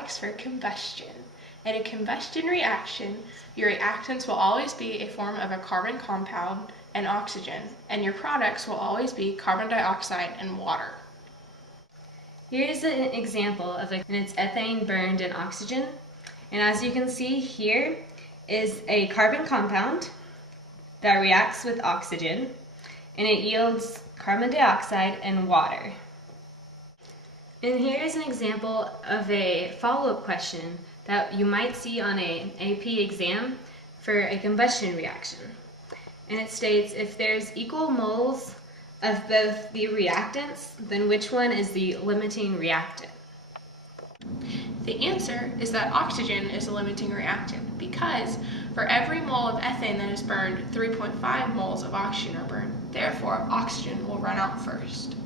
products for combustion. In a combustion reaction, your reactants will always be a form of a carbon compound and oxygen, and your products will always be carbon dioxide and water. Here is an example of it's ethane burned in oxygen. And as you can see, here is a carbon compound that reacts with oxygen, and it yields carbon dioxide and water. And here is an example of a follow-up question that you might see on an AP exam for a combustion reaction. And it states, if there's equal moles of both the reactants, then which one is the limiting reactant? The answer is that oxygen is a limiting reactant because for every mole of ethane that is burned, 3.5 moles of oxygen are burned. Therefore, oxygen will run out first.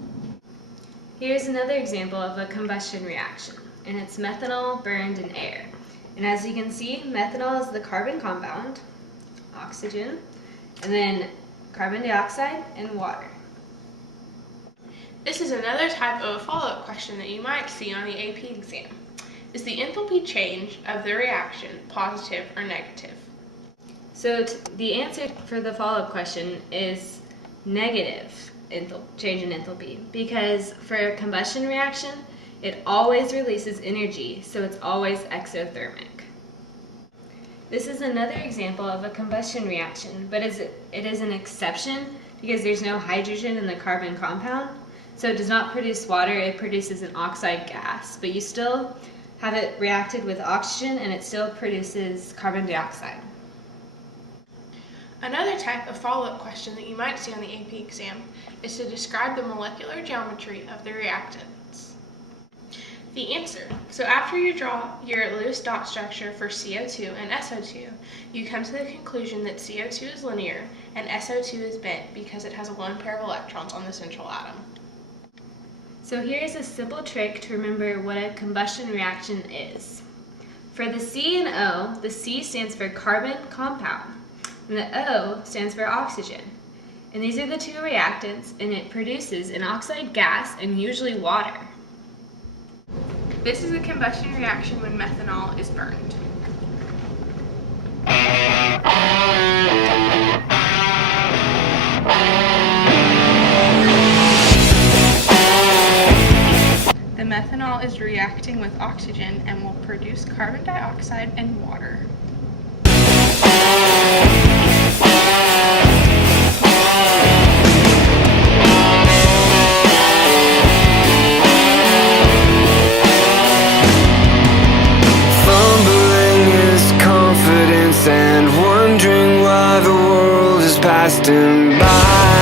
Here's another example of a combustion reaction, and it's methanol burned in air. And as you can see, methanol is the carbon compound, oxygen, and then carbon dioxide and water. This is another type of a follow-up question that you might see on the AP exam. Is the enthalpy change of the reaction positive or negative? So the answer for the follow-up question is negative change in enthalpy, because for a combustion reaction, it always releases energy, so it's always exothermic. This is another example of a combustion reaction, but it is an exception because there's no hydrogen in the carbon compound, so it does not produce water, it produces an oxide gas, but you still have it reacted with oxygen and it still produces carbon dioxide. Another type of follow-up question that you might see on the AP exam is to describe the molecular geometry of the reactants. The answer. So after you draw your loose dot structure for CO2 and SO2, you come to the conclusion that CO2 is linear and SO2 is bent because it has a lone pair of electrons on the central atom. So here's a simple trick to remember what a combustion reaction is. For the C and O, the C stands for carbon compound, and the O stands for oxygen. And these are the two reactants, and it produces an oxide gas and usually water. This is a combustion reaction when methanol is burned. The methanol is reacting with oxygen and will produce carbon dioxide and water. And wondering why the world is passing by.